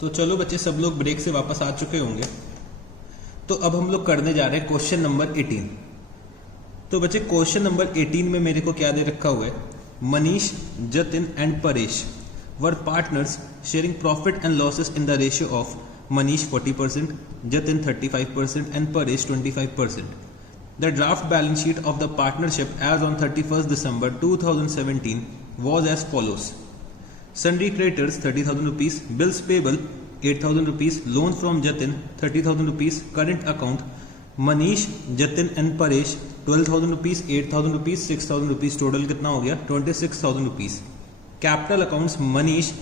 तो चलो बच्चे, सब लोग ब्रेक से वापस आ चुके होंगे। तो अब हम लोग करने जा रहे हैं क्वेश्चन नंबर 18। तो बच्चे क्वेश्चन नंबर 18 में मेरे को क्या दे रखा हुआ है, Manish, Jatin and Paresh were partners sharing profit and losses in the ratio of Manish 40%, Jatin 35% and Paresh 25%. The draft balance sheet of the partnership as on 31st December 2017 was as follows. Sundry creditors 30,000 rupees, bills payable 8,000 rupees, loan from Jatin 30,000 rupees, current account Manish, Jatin and Paresh 12,000 rupees, 8,000 rupees, 6,000 rupees, total कितना हो गया 26,000 rupees. Capital accounts Manish,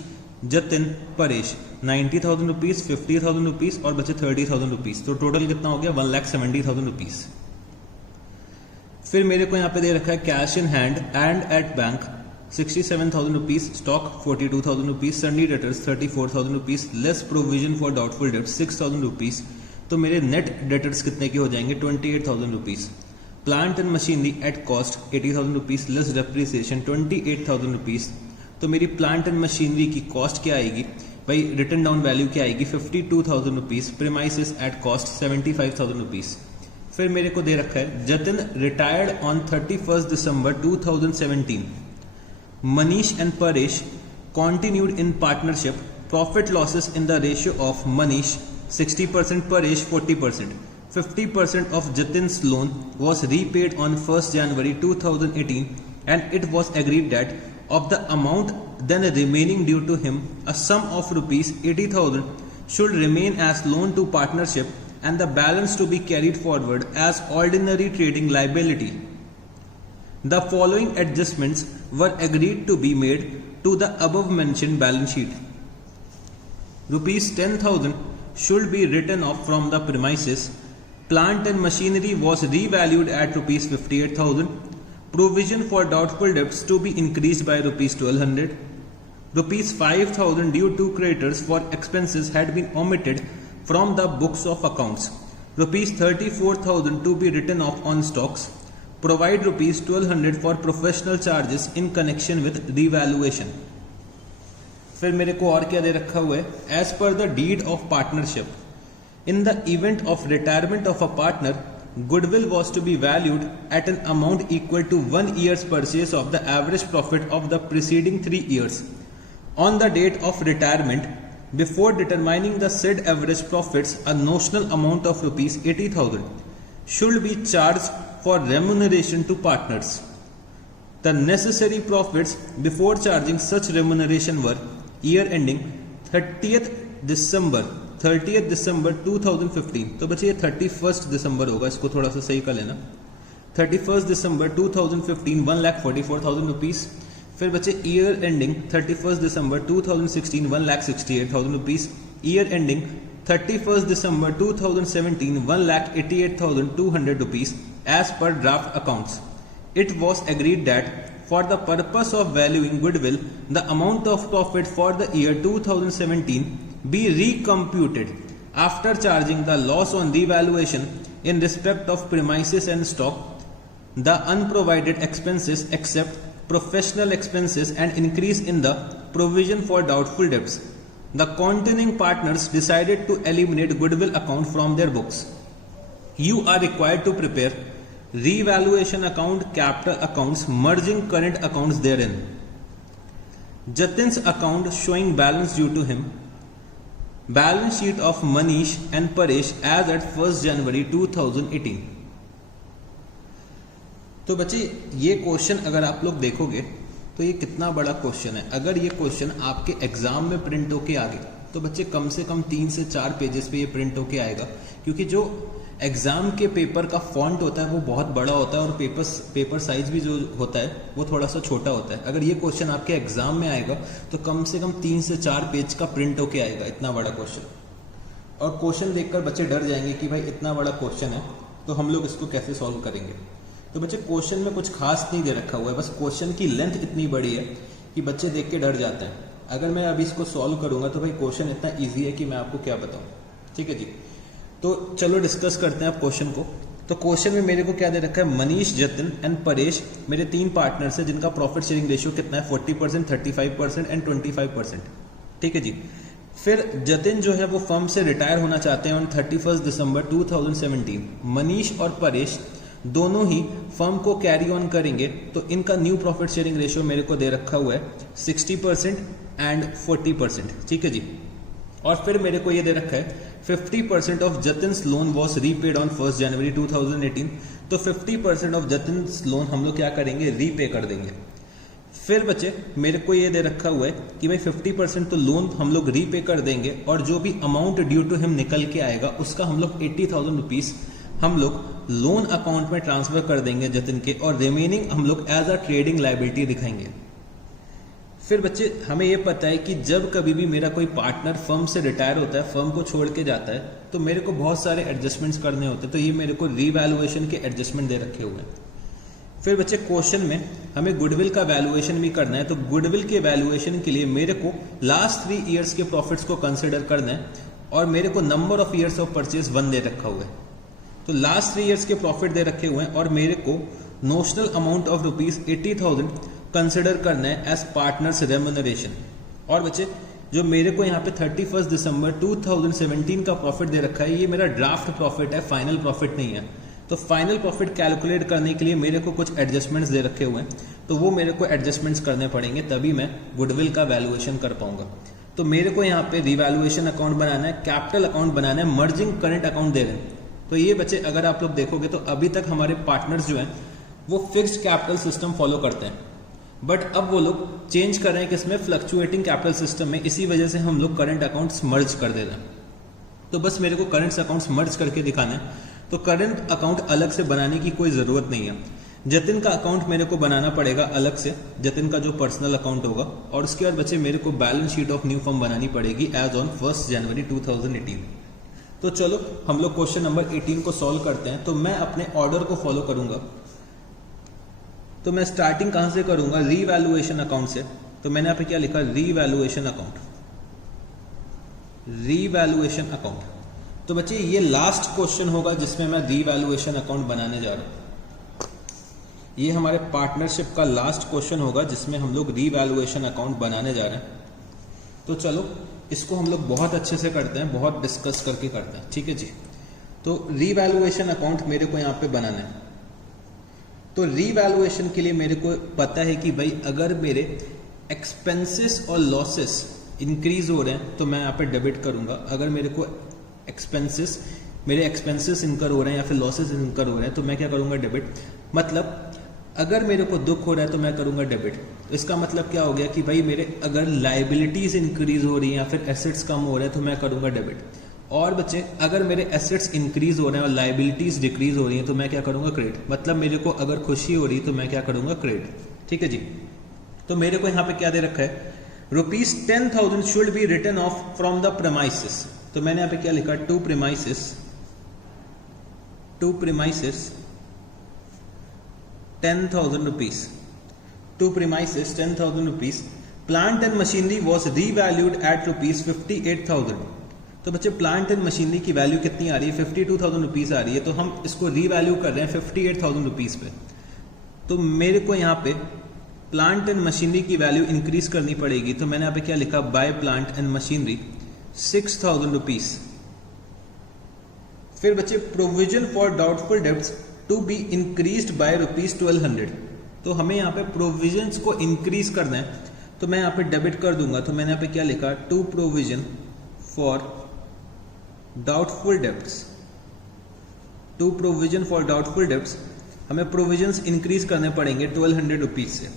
Jatin, Paresh 90,000 rupees, 50,000 rupees और बचे 30,000 rupees. तो total कितना हो गया 1,70,000 rupees. फिर मेरे को यहाँ पे दे रखा है cash in hand and at bank 67,000 rupees, stock 42,000 rupees, सन्डी debtors 34,000 rupees, less provision for doubtful debt 6,000 rupees. तो मेरे नेट डेटर्स कितने के हो जाएंगे 28,000 rupees. Plant and machinery at cost 80,000 rupees, less depreciation 28,000 rupees. तो मेरी प्लांट एंड मशीनरी की cost क्या आएगी भाई, रिटर्न डाउन वैल्यू क्या आएगी 52,000 rupees. Premises at cost 75,000 rupees. फिर मेरे को दे रखा है Jatin retired on 31st December 2017. Manish and Paresh continued in partnership. Profit losses in the ratio of Manish 60%, Paresh 40%. 50% of Jatin's loan was repaid on 1st January 2018 and it was agreed that of the amount then remaining due to him, a sum of rupees 80,000 should remain as loan to partnership and the balance to be carried forward as ordinary trading liability. The following adjustments were agreed to be made to the above mentioned balance sheet. Rupees 10,000 should be written off from the premises. Plant and machinery was revalued at rupees 58,000. Provision for doubtful debts to be increased by rupees 1,200. Rupees 5,000 due to creditors for expenses had been omitted from the books of accounts. Rupees 34,000 to be written off on stocks. Provide rupees 1,200 for professional charges in connection with revaluation. फिर मेरे को और क्या दे रखा हुआ है, as per the deed of partnership, in the event of retirement of a partner, goodwill was to be valued at an amount equal to 1 year's purchase of the average profit of the preceding 3 years. On the date of retirement, before determining the said average profits, a notional amount of rupees 80,000 should be charged for remuneration to partners. The necessary profits before charging such remuneration were year ending 30th December 2015. तो बच्चे ये 31st December होगा, इसको थोड़ा सा सही कर लेना. 31st December 2015 1,44,000 rupees. फिर बच्चे year ending 31st December 2016 1,68,000 rupees. Year ending 31st December 2017 1,88,200 rupees as per draft accounts. It was agreed that for the purpose of valuing goodwill, the amount of profit for the year 2017 be recomputed after charging the loss on revaluation in respect of premises and stock, the unprovided expenses except professional expenses and increase in the provision for doubtful debts. The containing partners decided to eliminate goodwill account from their books. You are required to prepare revaluation account, capital accounts, merging current accounts therein. Jatin's account showing balance due to him. Balance sheet of Manish and Paresh as at 1st January 2018. तो बच्चे ये question अगर आप लोग देखोगे तो ये कितना बड़ा क्वेश्चन है. अगर ये क्वेश्चन आपके एग्जाम में प्रिंट होके आ गया तो बच्चे कम से कम 3 से 4 पेजेस पे ये प्रिंट होके आएगा, क्योंकि जो एग्जाम के पेपर का फॉन्ट होता है वो बहुत बड़ा होता है और पेपर साइज भी जो होता है वो थोड़ा सा छोटा होता है. अगर ये क्वेश्चन आपके एग्जाम में आएगा तो कम से कम 3 से 4 पेज का प्रिंट होके आएगा, इतना बड़ा क्वेश्चन. और क्वेश्चन देखकर बच्चे डर जाएंगे कि भाई इतना बड़ा क्वेश्चन है तो हम लोग इसको कैसे सॉल्व करेंगे. तो बच्चे क्वेश्चन में कुछ खास नहीं दे रखा हुआ है, बस क्वेश्चन की लेंथ इतनी बड़ी है कि बच्चे देख के डर जाते हैं. अगर मैं अभी इसको सॉल्व करूंगा तो भाई क्वेश्चन इतना इजी है कि मैं आपको क्या बताऊं. ठीक है जी, तो चलो डिस्कस करते हैं आप क्वेश्चन को. तो क्वेश्चन में मेरे को क्या दे रखा है, मनीष, जतिन एंड परेश मेरे 3 पार्टनर्स हैं जिनका प्रॉफिट शेयरिंग रेशियो कितना है 40%, 35% एंड 25%. ठीक है जी. फिर जतिन जो है वो फर्म से रिटायर होना चाहते हैं ऑन 31 दिसंबर 2017। मनीष और परेश दोनों ही फर्म को कैरी ऑन करेंगे, तो इनका न्यू प्रॉफिट शेयरिंग रेशियो मेरे को दे रखा हुआ है 60% एंड 40%, ठीक है जी। और फिर मेरे को ये दे रखा है 50% of Jatin's loan was repaid on 1 January 2018। तो 50% ऑफ जतिन्स लोन हम लोग क्या करेंगे, रीपे कर देंगे। फिर बच्चे मेरे को ये दे रखा हुआ है कि भाई 50% तो लोन हम लोग रीपे कर देंगे और जो भी अमाउंट ड्यू टू हिम निकल के आएगा उसका हम लोग 80,000 रुपीज हम लोग लोन अकाउंट में ट्रांसफर कर देंगे जतिन के, और रिमेनिंग हम लोग एज अ ट्रेडिंग लायबिलिटी दिखाएंगे। फिर बच्चे हमें यह पता है कि जब कभी भी मेरा कोई पार्टनर फर्म से रिटायर होता है, फर्म को छोड़ के जाता है, तो मेरे को बहुत सारे एडजस्टमेंट्स करने होते हैं, तो ये मेरे को रीवैल्यूएशन के एडजस्टमेंट दे रखे हुए हैं। फिर बच्चे क्वेश्चन में हमें गुडविल का वैल्यूएशन भी करना है, तो गुडविल के वैल्यूएशन के लिए मेरे को लास्ट 3 ईयर्स के प्रॉफिट्स को कंसिडर करना है, और मेरे को number of years of purchase 1 दे रखा हुआ है। तो लास्ट 3 ईयर्स के प्रॉफिट दे रखे हुए हैं और मेरे को notional amount of rupees 80,000 consider करना है एज पार्टनर्स रेम्यूनरेशन। और बच्चे जो मेरे को यहाँ पे 31 दिसंबर 2017 का प्रॉफिट दे रखा है, ये मेरा ड्राफ्ट प्रॉफिट है, फाइनल प्रॉफिट नहीं है। तो फाइनल प्रॉफिट कैलकुलेट करने के लिए मेरे को कुछ एडजस्टमेंट्स दे रखे हुए हैं, तो वो मेरे को एडजस्टमेंट्स करने पड़ेंगे, तभी मैं गुडविल का वैल्यूएशन कर पाऊंगा। तो मेरे को यहाँ पे रिवैल्यूएशन अकाउंट बनाना है, कैपिटल अकाउंट बनाना है, मर्जिंग करंट अकाउंट दे रहे हैं। तो ये बच्चे अगर आप लोग देखोगे तो अभी तक हमारे पार्टनर्स जो हैं वो फिक्स्ड कैपिटल सिस्टम फॉलो करते हैं, बट अब वो लोग चेंज कर रहे हैं किसमें, फ्लक्चुएटिंग कैपिटल सिस्टम में। इसी वजह से हम लोग करंट अकाउंट्स मर्ज कर दे रहे हैं। तो बस मेरे को करंट अकाउंट्स मर्ज करके दिखाना है, तो करंट अकाउंट अलग से बनाने की कोई जरूरत नहीं है। जतिन का अकाउंट मेरे को बनाना पड़ेगा अलग से, जतिन का जो पर्सनल अकाउंट होगा, और उसके बाद बच्चे मेरे को balance sheet of new firm बनानी पड़ेगी एज ऑन 1 जनवरी 2018। तो चलो हम लोग क्वेश्चन नंबर 18 को सॉल्व करते हैं। तो मैं अपने ऑर्डर को फॉलो करूंगा, तो मैं स्टार्टिंग कहां से करूंगा, रीवैल्यूएशन अकाउंट से। तो मैंने यहाँ पे क्या लिखा, रीवैल्यूएशन अकाउंट, रीवैल्यूएशन अकाउंट। तो बच्चे ये लास्ट क्वेश्चन होगा जिसमें मैं रीवैल्यूएशन अकाउंट बनाने जा रहा हूं। ये हमारे पार्टनरशिप का लास्ट क्वेश्चन होगा जिसमें हम लोग रीवैल्यूएशन अकाउंट बनाने जा रहे हैं। तो चलो इसको हम लोग बहुत अच्छे से करते हैं, बहुत डिस्कस करके करते हैं, ठीक है जी। तो रीवैल्यूएशन अकाउंट मेरे को यहाँ पे बनाना है। तो रीवैल्यूएशन के लिए मेरे को पता है कि भाई अगर मेरे एक्सपेंसेस और लॉसेस इंक्रीज हो रहे हैं तो मैं यहाँ पे डेबिट करूंगा। अगर मेरे को मेरे एक्सपेंसेस इनकर हो रहे हैं या फिर लॉसेस इनकर हो रहे हैं तो मैं क्या करूंगा, डेबिट। मतलब अगर मेरे को दुख हो रहा है तो मैं करूंगा डेबिट। तो इसका मतलब क्या हो गया कि भाई मेरे अगर लाइबिलिटीज इंक्रीज हो रही हैं या फिर एसेट्स कम हो रहे हैं तो मैं करूंगा डेबिट। और बच्चे अगर मेरे एसेट्स इंक्रीज हो रहे हैं और लाइबिलिटीज डिक्रीज हो रही हैं तो मैं क्या करूंगा, क्रेडिट। मतलब मेरे को अगर खुशी हो रही है तो मैं क्या करूंगा, क्रेडिट, ठीक है जी। तो मेरे को यहाँ पे क्या दे रखा है, rupees 10,000 should be written off from the premises. तो मैंने यहाँ पे क्या लिखा, to premises 10,000 rupees, to premises 10,000 rupees. Plant and machinery was revalued at rupees 58,000। तो बच्चे प्लांट एंड मशीनरी की वैल्यू कितनी आ रही है, 52,000 रुपीज आ रही है। तो हम इसको रीवैल्यू कर रहे हैं 58,000 रुपीज पे। तो मेरे को यहाँ पे प्लांट एंड मशीनरी की वैल्यू इंक्रीज करनी पड़ेगी। तो मैंने यहाँ पे क्या लिखा, by plant and machinery 6,000 rupees. फिर बच्चे provision for doubtful debts to be increased by rupees 1,200। तो हमें यहाँ पे प्रोविजंस को इंक्रीज करना है, तो मैं यहाँ पे डेबिट कर दूंगा। तो मैंने यहाँ पे क्या लिखा, to provision for doubtful debts, to provision for doubtful debts हमें प्रोविजंस इंक्रीज करने पड़ेंगे 1,200 रुपीज से।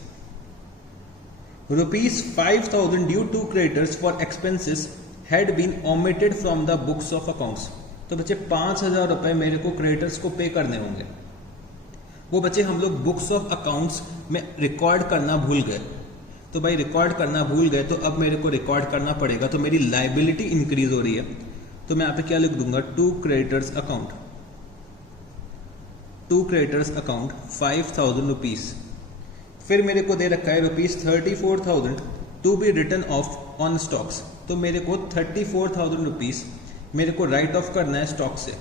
Rupees 5,000 due to creditors for expenses had been omitted from the books of accounts. तो बच्चे 5,000 रुपए मेरे को क्रेडिटर्स को पे करने होंगे। वो बच्चे हम लोग बुक्स ऑफ अकाउंट्स में रिकॉर्ड करना भूल गए। तो भाई रिकॉर्ड करना भूल गए तो अब मेरे को रिकॉर्ड करना पड़ेगा। तो मेरी लाइबिलिटी इंक्रीज हो रही है, तो मैं यहाँ पे क्या लिख दूंगा, to creditors account, to creditors account 5,000 rupees. फिर मेरे को दे रखा है rupees 34,000 to be return off on stocks. तो मेरे को 34,000 रुपीज मेरे को राइट ऑफ करना है स्टॉक से।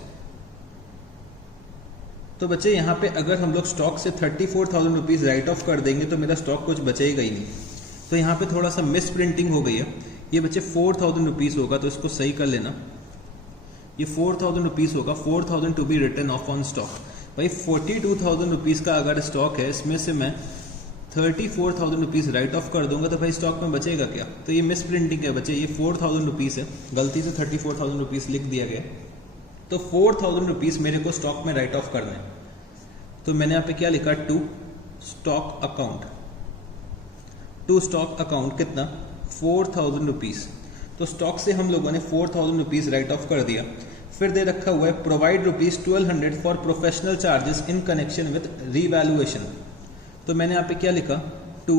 तो बच्चे यहाँ पे अगर हम लोग स्टॉक से 34,000 रुपीज राइट ऑफ कर देंगे तो मेरा स्टॉक कुछ बचेगा ही नहीं। तो यहाँ पे थोड़ा सा मिस प्रिंटिंग हो गई है। ये बच्चे 4000 रुपीज़ होगा, तो इसको सही कर लेना। ये 4000 रुपीज़ होगा, 4000 to be return off on stock. भाई 42,000 रुपीज़ का अगर स्टॉक है, इसमें से मैं 34,000 रुपीज़ राइट ऑफ कर दूंगा, तो भाई स्टॉक में बचेगा क्या? तो ये मिस प्रिंटिंग है बच्चे, ये 4,000 रुपीज़ है, गलती से 34,000 रुपीज़ लिख दिया गया। तो 4,000 रुपीज़ मेरे को स्टॉक में राइट ऑफ करना है। तो मैंने यहाँ पे क्या लिखा, to stock account. To stock account कितना, 4,000 रुपीज़। तो स्टॉक से हम लोगों ने 4,000 रुपीज़ राइट ऑफ कर दिया। फिर दे रखा हुआ है provide ₹1200 for professional charges in connection with revaluation. तो मैंने यहाँ पे क्या लिखा, to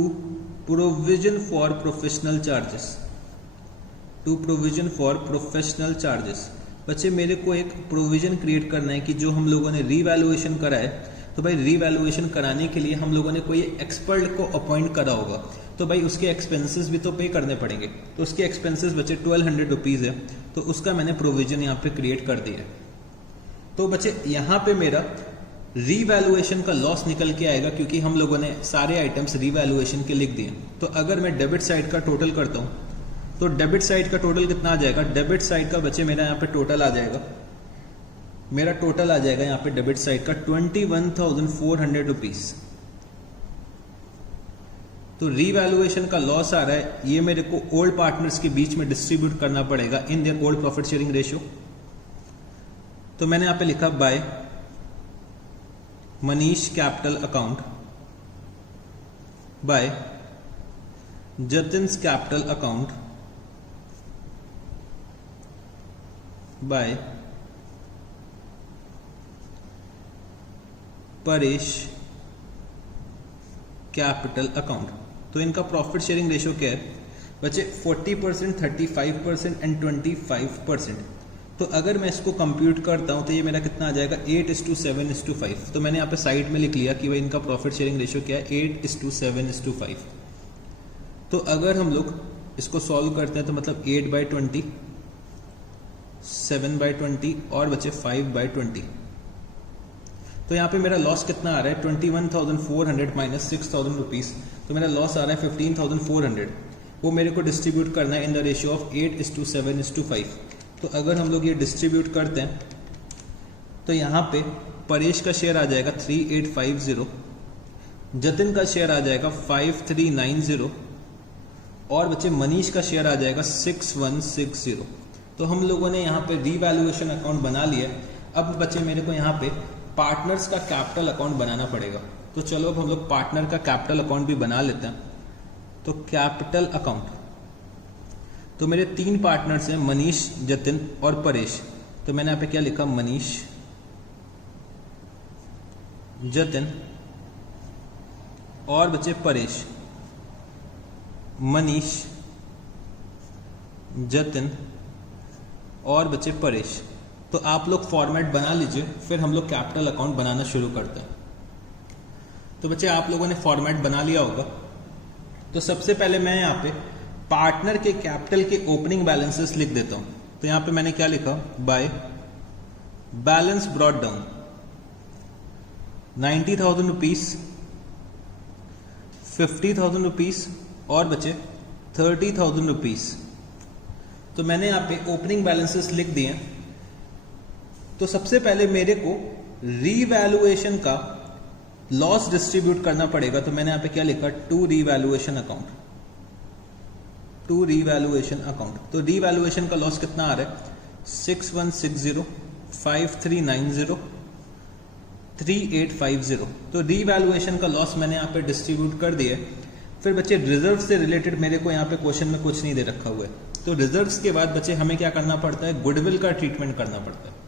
provision for professional charges. To provision for professional charges. बच्चे मेरे को एक प्रोविजन क्रिएट करना है कि जो हम लोगों ने रीवैल्यूएशन करा है, तो भाई रीवैल्यूएशन कराने के लिए हम लोगों ने कोई एक्सपर्ट को अपॉइंट करा होगा, तो भाई उसके एक्सपेंसेस भी तो पे करने पड़ेंगे। तो उसके एक्सपेंसेस बच्चे 1200 रुपीज़ है, तो उसका मैंने प्रोविजन यहाँ पे क्रिएट कर दिया है। तो बच्चे यहाँ पे मेरा रीवैल्यूएशन का लॉस निकल के आएगा, क्योंकि हम लोगों ने सारे आइटम्स रीवैल्यूएशन के लिख दिए। तो अगर मैं डेबिट साइड का टोटल करता हूँ, तो डेबिट साइड का टोटल कितना आ जाएगा, डेबिट साइड का बच्चे मेरा यहाँ पे टोटल आ जाएगा, मेरा टोटल आ जाएगा यहाँ पे डेबिट साइड का 21,400 रुपीज़। तो रीवैल्यूएशन का लॉस आ रहा है, ये मेरे को ओल्ड पार्टनर्स के बीच में डिस्ट्रीब्यूट करना पड़ेगा in their old profit sharing ratio. तो मैंने यहाँ पे लिखा by Manish capital account, by Jatin's capital account, by Paresh capital account. तो इनका प्रॉफिट शेयरिंग रेशियो क्या है बच्चे, 40%, 35% एंड 25%। तो अगर मैं इसको कंप्यूट करता हूं तो ये मेरा कितना आ जाएगा, 8:7:5। तो मैंने यहाँ पे साइड में लिख लिया कि भाई इनका प्रॉफिट शेयरिंग रेशियो क्या है, 8:7:5। तो अगर हम लोग इसको सॉल्व करते हैं तो मतलब 8/20, 7/20 और बचे 5/20। तो यहाँ पे मेरा लॉस कितना आ रहा है, 21,400 माइनस 6,000 रुपीज़। तो मेरा लॉस आ रहा है 15,400। वो मेरे को डिस्ट्रीब्यूट करना है इन द रेशियो ऑफ 8:7:5। तो अगर हम लोग ये डिस्ट्रीब्यूट करते हैं तो यहाँ पे परेश का शेयर आ जाएगा 3850, जतिन का शेयर आ जाएगा 5390 और बच्चे मनीष का शेयर आ जाएगा 6160। तो हम लोगों ने यहाँ पे रीवैल्यूएशन अकाउंट बना लिया। अब बच्चे मेरे को यहाँ पे पार्टनर्स का कैपिटल अकाउंट बनाना पड़ेगा। तो चलो अब हम लोग पार्टनर का कैपिटल अकाउंट भी बना लेते हैं। तो कैपिटल अकाउंट, तो मेरे 3 पार्टनर्स हैं, मनीष, जतिन और परेश। तो मैंने यहाँ पे क्या लिखा, मनीष, जतिन और बच्चे परेश। मनीष, जतिन और बच्चे परेश। तो आप लोग फॉर्मेट बना लीजिए, फिर हम लोग कैपिटल अकाउंट बनाना शुरू करते हैं। तो बच्चे आप लोगों ने फॉर्मेट बना लिया होगा। तो सबसे पहले मैं यहाँ पे पार्टनर के कैपिटल के ओपनिंग बैलेंसेस लिख देता हूं। तो यहाँ पे मैंने क्या लिखा, by balance brought down 90,000 rupees, 50,000 rupees और बचे 30,000 रुपीज। तो मैंने यहाँ पे ओपनिंग बैलेंसेस लिख दिए। तो सबसे पहले मेरे को रीवैल्यूएशन का लॉस डिस्ट्रीब्यूट करना पड़ेगा। तो मैंने यहाँ पे क्या लिखा, to revaluation account, to revaluation account. तो रीवैल्यूएशन का लॉस कितना आ रहा है, 6160, 5390, 3850। तो रीवैल्यूएशन का लॉस मैंने यहाँ पे डिस्ट्रीब्यूट कर दिया। फिर बच्चे रिजर्व से रिलेटेड मेरे को यहाँ पे क्वेश्चन में कुछ नहीं दे रखा हुआ है। तो रिजर्व्स के बाद बच्चे हमें क्या करना पड़ता है, गुडविल का ट्रीटमेंट करना पड़ता है।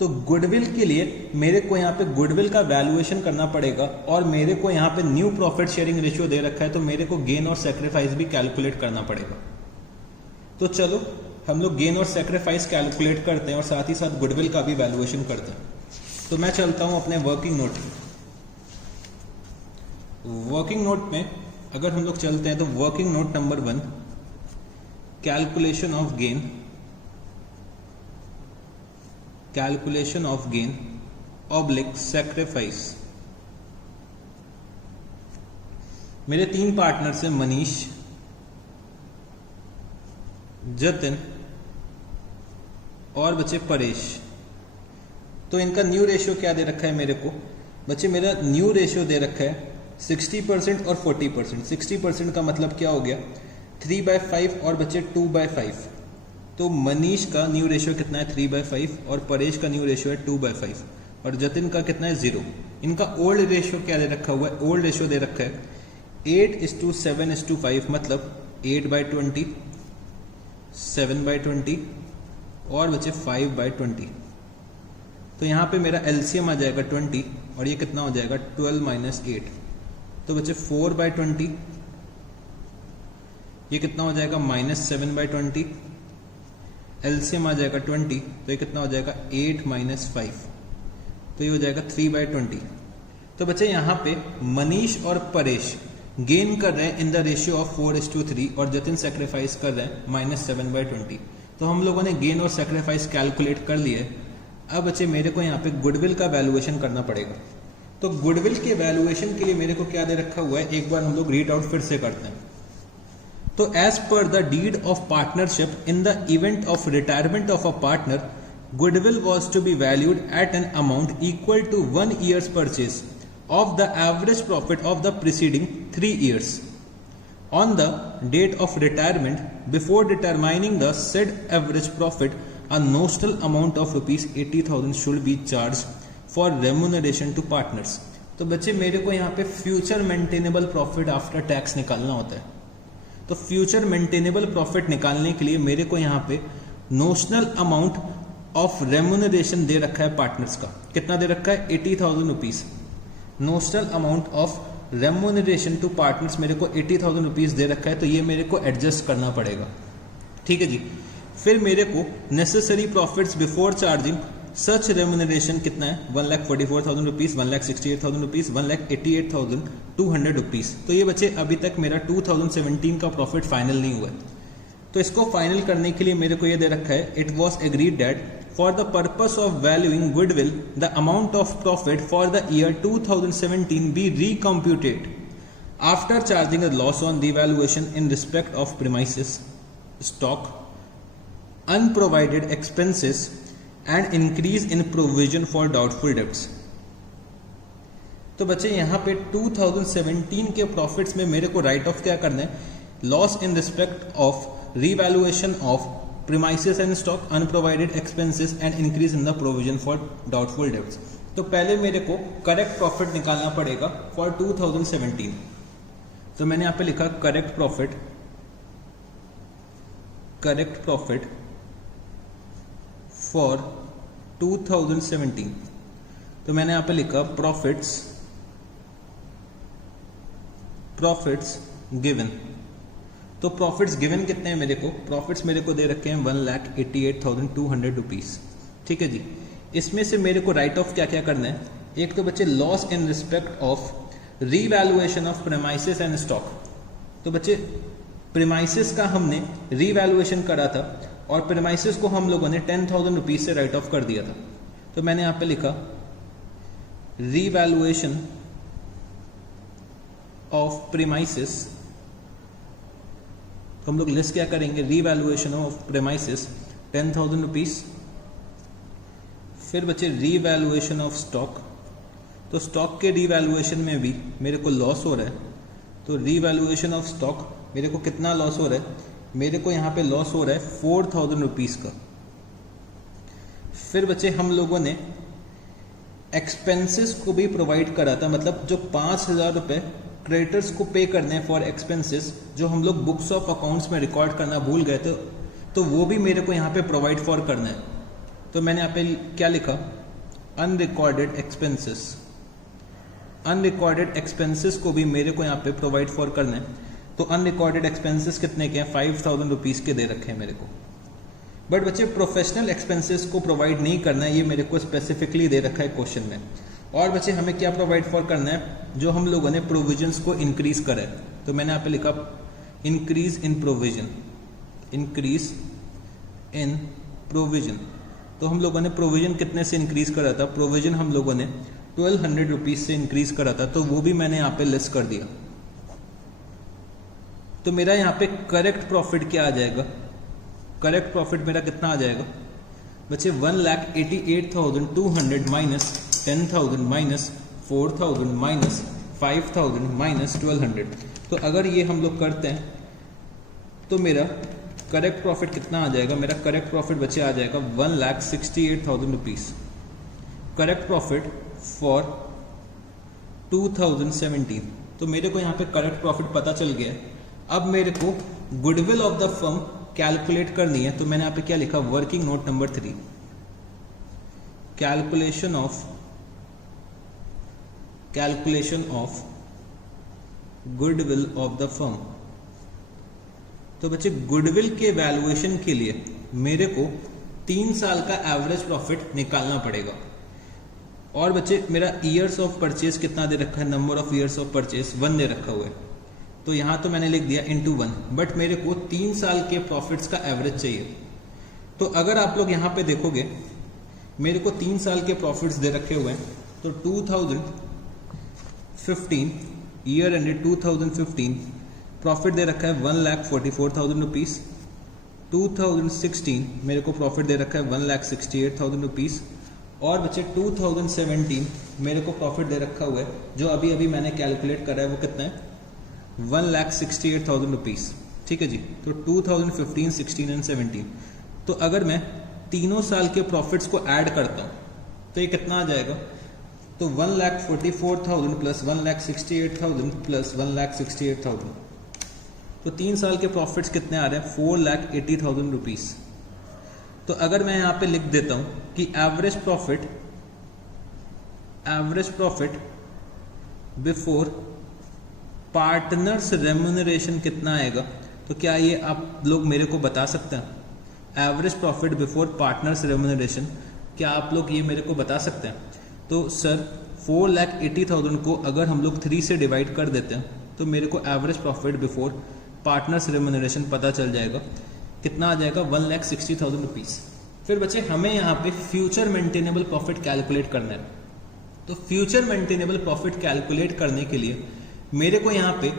तो गुडविल के लिए मेरे को यहाँ पे गुडविल का वैल्यूएशन करना पड़ेगा और मेरे को यहाँ पे न्यू प्रॉफिट शेयरिंग रेशियो दे रखा है, तो मेरे को गेन और सेक्रीफाइस भी कैलकुलेट करना पड़ेगा। तो चलो हम लोग गेन और सेक्रीफाइस कैलकुलेट करते हैं और साथ ही साथ गुडविल का भी वैल्यूएशन करते हैं। तो मैं चलता हूं अपने वर्किंग नोट। वर्किंग नोट में अगर हम लोग चलते हैं तो working note number 1, calculation of gain, calculation of gain oblique sacrifice. मेरे 3 पार्टनर्स हैं, मनीष, जतिन और बचे परेश। तो इनका न्यू रेशियो क्या दे रखा है मेरे को बच्चे, मेरा न्यू रेशियो दे रखा है 60% और 40%। 60% का मतलब क्या हो गया 3/5 और बच्चे 2/5। तो मनीष का न्यू रेशियो कितना है 3/5 और परेश का न्यू रेशियो है 2/5 और जतिन का कितना है 0। इनका ओल्ड रेशियो क्या दे रखा हुआ है, ओल्ड रेशियो दे रखा है 8:7:5 मतलब 8/20, 7/20 और बचे 5/20। तो यहाँ पे मेरा एलसीएम आ जाएगा 20 और ये कितना हो जाएगा 12 - 8। तो बच्चे 4/20, ये कितना हो जाएगा -7/20। एलसीएम आ जाएगा 20 तो ये कितना हो जाएगा 8 - 5 तो ये हो जाएगा 3/20। तो बच्चे यहाँ पे मनीष और परेश गेन कर रहे हैं इन द रेशियो ऑफ 4:3 और जतिन सेक्रीफाइस कर रहे हैं -7/20। तो हम लोगों ने गेन और सेक्रीफाइस कैलकुलेट कर लिए। अब बच्चे मेरे को यहाँ पे गुडविल का वैल्यूएशन करना पड़ेगा। तो गुडविल के वैल्यूएशन के लिए मेरे को क्या दे रखा हुआ है, एक बार हम लोग रीड आउट फिर से करते हैं। तो as per the deed of partnership in the event of retirement of a partner, goodwill was to be valued at an amount equal to 1 year's purchase of the average profit of the preceding 3 years. On the date of retirement, before determining the said average profit, a notional amount of rupees 80,000 should be charged for remuneration to partners. तो बच्चे मेरे को यहाँ पे future maintainable profit after tax निकालना होता है। तो फ्यूचर मेंटेनेबल प्रॉफिट निकालने के लिए मेरे को यहाँ पे नोशनल अमाउंट ऑफ रेम्यूनरेशन दे रखा है पार्टनर्स का। कितना दे रखा है 80,000 rupees. Notional amount of remuneration to partners मेरे को 80,000 रुपीज दे रखा है, तो ये मेरे को एडजस्ट करना पड़ेगा। ठीक है जी। फिर मेरे को नेसेसरी प्रॉफिट्स बिफोर चार्जिंग सच रेम्यूनरेशन कितना है 1,44,000 रुपीज, 1,68,000 रुपीज, 1,88,200 रुपीज। तो ये बच्चे अभी तक मेरा 2017 का प्रॉफिट फाइनल नहीं हुआ है। तो इसको फाइनल करने के लिए मेरे को ये दे रखा है, it was agreed that for the purpose of valuing goodwill, the amount of profit for the year 2017 be recomputed after charging a loss on devaluation in respect of premises, stock, unprovided expenses and increase in provision for doubtful debts. तो बच्चे यहाँ पे 2017 के profits में मेरे को right of क्या करना है, loss in respect of revaluation of premises and stock, unprovided expenses and increase in the provision for doubtful debts. तो पहले मेरे को करेक्ट प्रॉफिट निकालना पड़ेगा फॉर 2017। तो मैंने यहाँ पे लिखा करेक्ट प्रॉफिट फॉर 2017। तो मैंने यहाँ पे लिखा प्रॉफिट्स गिवन। तो प्रॉफिट्स गिवन कितने हैं मेरे को, प्रॉफिट्स मेरे को दे रखे हैं 1,88,200 रुपीज। ठीक है जी। इसमें से मेरे को राइट ऑफ क्या क्या करना है, एक तो बच्चे loss in respect of revaluation of premises and stock. तो बच्चे प्रीमाइसेस का हमने रीवैल्यूएशन करा था और प्रीमाइसेस को हम लोगों ने 10,000 रुपीज से राइट ऑफ कर दिया था। तो मैंने यहाँ पे लिखा रीवैल्यूएशन ऑफ प्रीमाइसेस। तो हम लोग लिस्ट क्या करेंगे, रीवैल्यूएशन ऑफ प्रीमाइसेस 10,000 रुपीज। फिर बचे रीवैल्यूएशन ऑफ स्टॉक। तो स्टॉक के रीवैल्यूएशन में भी मेरे को लॉस हो रहा है, तो रीवैल्यूएशन ऑफ स्टॉक मेरे को कितना लॉस हो रहा है, मेरे को यहाँ पे लॉस हो रहा है 4,000 रुपीज का। फिर बचे हम लोगों ने एक्सपेंसेस को भी प्रोवाइड करा था, मतलब जो 5,000 रुपये क्रेडिटर्स को पे करने फॉर एक्सपेंसेस जो हम लोग बुक्स ऑफ अकाउंट्स में रिकॉर्ड करना भूल गए थे, तो वो भी मेरे को यहाँ पे प्रोवाइड फॉर करना है। तो मैंने यहाँ पे क्या लिखा, अनरिकॉर्डेड एक्सपेंसेस। अनरिकॉर्डेड एक्सपेंसेस को भी मेरे को यहाँ पे प्रोवाइड फॉर करना है। तो अनरिकॉर्डेड एक्सपेंसेस कितने के हैं, 5,000 रुपीज के दे रखे हैं मेरे को। बट बच्चे प्रोफेशनल एक्सपेंसेस को प्रोवाइड नहीं करना है, ये मेरे को स्पेसिफिकली दे रखा है क्वेश्चन में। और बच्चे हमें क्या प्रोवाइड फॉर करना है, जो हम लोगों ने प्रोविजंस को इंक्रीज करा है। तो मैंने यहाँ पे लिखा increase in provision, increase in provision. तो हम लोगों ने प्रोविजन कितने से इंक्रीज करा था, प्रोविजन हम लोगों ने 1,200 रुपीज से इंक्रीज करा था, तो वो भी मैंने यहाँ पे लिस्ट कर दिया। तो मेरा यहाँ पे करेक्ट प्रॉफिट क्या आ जाएगा, करेक्ट प्रॉफिट मेरा कितना आ जाएगा बच्चे 1,88,200 माइनस 10,000 माइनस 4,000 माइनस 5,000 माइनस 1,200। तो अगर ये हम लोग करते हैं तो मेरा करेक्ट प्रॉफिट कितना आ जाएगा, मेरा करेक्ट प्रॉफिट बच्चे आ जाएगा 1,68,000 रुपीज़। Correct profit for 2017। तो मेरे को यहाँ पे करेक्ट प्रॉफिट पता चल गया है। अब मेरे को goodwill of the firm calculate करनी है, तो मैंने यहाँ पे क्या लिखा, working note number 3, calculation of goodwill of the firm. तो बच्चे गुडविल के वैल्यूएशन के लिए मेरे को 3 साल का एवरेज प्रॉफिट निकालना पड़ेगा। और बच्चे मेरा ईयर्स ऑफ परचेज कितना दे रखा है, number of years of purchase 1 दे रखा हुआ है, तो यहां तो मैंने लिख दिया into 1, बट मेरे को 3 साल के प्रॉफिट्स का एवरेज चाहिए। तो अगर आप लोग यहां पे देखोगे मेरे को 3 साल के प्रॉफिट्स दे रखे हुए हैं, तो 2015 ईयर एंडेड 2015 प्रॉफिट दे रखा है 1,44,000 रुपीज़। 2016 मेरे को प्रॉफिट दे रखा है 1,68,000 रुपीज़। और बच्चे 2017 मेरे को प्रॉफिट दे रखा हुआ है, जो अभी अभी मैंने कैलकुलेट करा है, वो कितना है 1,68,000 रुपीज़। ठीक है जी। तो 2015, 16 एंड 17, तो अगर मैं तीनों साल के प्रॉफिट्स को ऐड करता हूँ तो ये कितना आ जाएगा, तो 1,44,000 प्लस 1,68,000 प्लस 1,68,000, तो 3 साल के प्रॉफिट्स कितने आ रहे हैं 4,80,000 रुपीज़। तो अगर मैं यहाँ पे लिख देता हूँ कि average profit before partners remuneration कितना आएगा, तो क्या ये आप लोग मेरे को बता सकते हैं? Average profit before partners remuneration, क्या आप लोग ये मेरे को बता सकते हैं? तो सर 4,80,000 को अगर हम लोग 3 से डिवाइड कर देते हैं तो मेरे को average profit before partners remuneration पता चल जाएगा, कितना आ जाएगा 1,60,000 रुपीज़। फिर बच्चे हमें यहाँ पे फ्यूचर मेंटेनेबल प्रॉफिट कैलकुलेट करना है। तो फ्यूचर मेंटेनेबल प्रॉफिट कैलकुलेट करने के लिए मेरे को यहाँ पे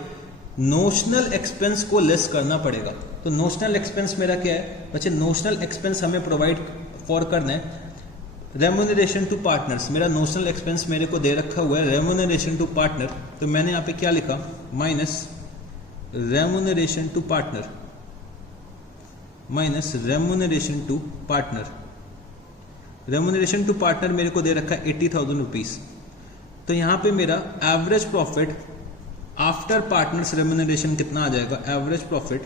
नोशनल एक्सपेंस को लेस करना पड़ेगा। तो नोशनल एक्सपेंस मेरा क्या है बच्चे, नोशनल एक्सपेंस हमें प्रोवाइड फॉर करना है रेम्यूनरेशन टू पार्टनर्स। मेरा नोशनल एक्सपेंस मेरे को दे रखा हुआ है रेम्यूनरेशन टू पार्टनर, तो मैंने यहाँ पे क्या लिखा, minus remuneration to partner, minus remuneration to partner. Remuneration to partner मेरे को दे रखा है 80,000 रुपीज़। तो यहाँ पे मेरा average profit after partners remuneration कितना आ जाएगा, average profit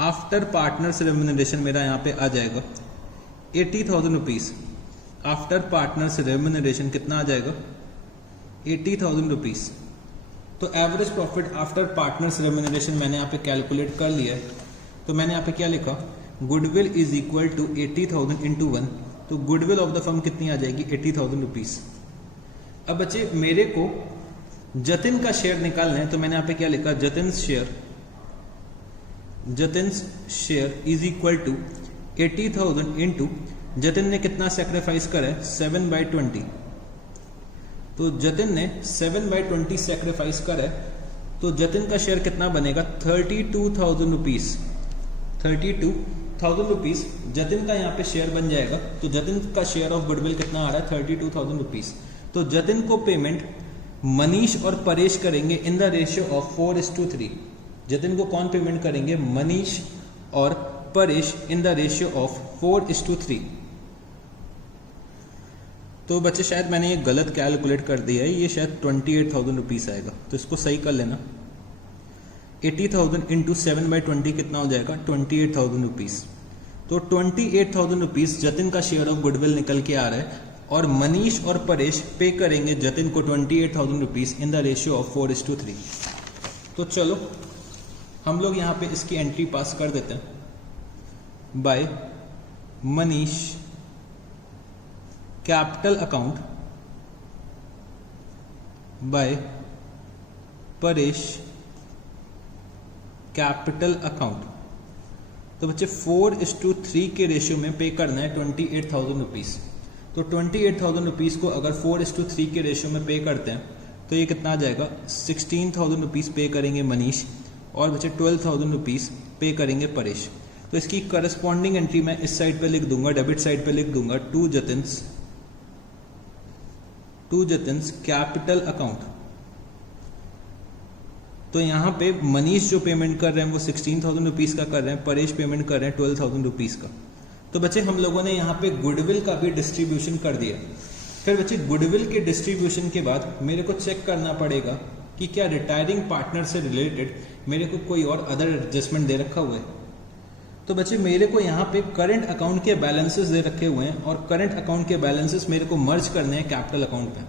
after partners remuneration मेरा यहाँ पे आ जाएगा 80,000 रुपीज़। आफ्टर पार्टनर्स रेम्यूनरेशन कितना आ जाएगा 80,000 रुपीज़। तो average profit after partners remuneration मैंने यहाँ पे कैलकुलेट कर लिया है। तो मैंने यहाँ पे क्या लिखा, goodwill is equal to 80,000 into 1, तो गुडविल ऑफ द फर्म कितनी आ जाएगी 80,000 रुपीज़। अब बच्चे मेरे को जतिन का शेयर निकालना है, तो मैंने यहाँ पे क्या लिखा, Jatin's share is equal to 80,000 into, Jatin ने कितना सेक्रीफाइस करा है 7/20, तो जतिन ने 7/20 सेक्रीफाइस करा है, तो जतिन का शेयर कितना बनेगा 32,000 रुपीज़। 32,000 रुपीज़ जतिन का यहाँ पे शेयर बन जाएगा। तो जतिन का शेयर ऑफ गुडविल कितना आ रहा है 32,000 रुपीज़। तो जतिन को पेमेंट मनीष और परेश करेंगे in the ratio of 4:3। Jatin को कौन पेमेंट करेंगे, मनीष और Paresh in the ratio of 4:3। तो बच्चे शायद मैंने ये गलत कैलकुलेट कर दिया है, ये शायद 28,000 रुपीज़ आएगा, तो इसको सही कर लेना। 80,000 इंटू 7/20 कितना हो जाएगा 28,000 रुपीज़। तो 28,000 रुपीज़ जतिन का शेयर ऑफ गुडविल निकल के आ रहा है, और मनीष और परेश पे करेंगे जतिन को 28,000 rupees in the ratio of 4:3। तो चलो हम लोग यहाँ पे इसकी एंट्री पास कर देते हैं। By Manish capital account, by Paresh capital account. तो बच्चे 4:3 के रेशियो में पे करना है 28,000 रुपीज़। तो 28,000 रुपीज़ को अगर 4:3 के रेशियो में पे करते हैं तो ये कितना आ जाएगा 16,000 रुपीज़ पे करेंगे मनीष, और बच्चे 12,000 रुपीज़ पे करेंगे परेश। तो इसकी करस्पॉन्डिंग एंट्री मैं इस साइड पे लिख दूंगा, डेबिट साइड पे लिख दूंगा टू जतिन्स कैपिटल अकाउंट। तो यहाँ पे मनीष जो पेमेंट कर रहे हैं वो 16,000 रुपीज का कर रहे हैं, परेश पेमेंट कर रहे हैं 12,000 रुपीज का। तो बच्चे हम लोगों ने यहाँ पे गुडविल का भी डिस्ट्रीब्यूशन कर दिया। फिर बच्चे गुडविल के डिस्ट्रीब्यूशन के बाद मेरे को चेक करना पड़ेगा कि क्या रिटायरिंग पार्टनर से रिलेटेड मेरे को कोई और अदर एडजस्टमेंट दे रखा हुआ है। तो बच्चे मेरे को यहाँ पे करंट अकाउंट के बैलेंसेस दे रखे हुए हैं और करंट अकाउंट के बैलेंसेस मेरे को मर्ज करने हैं कैपिटल अकाउंट में।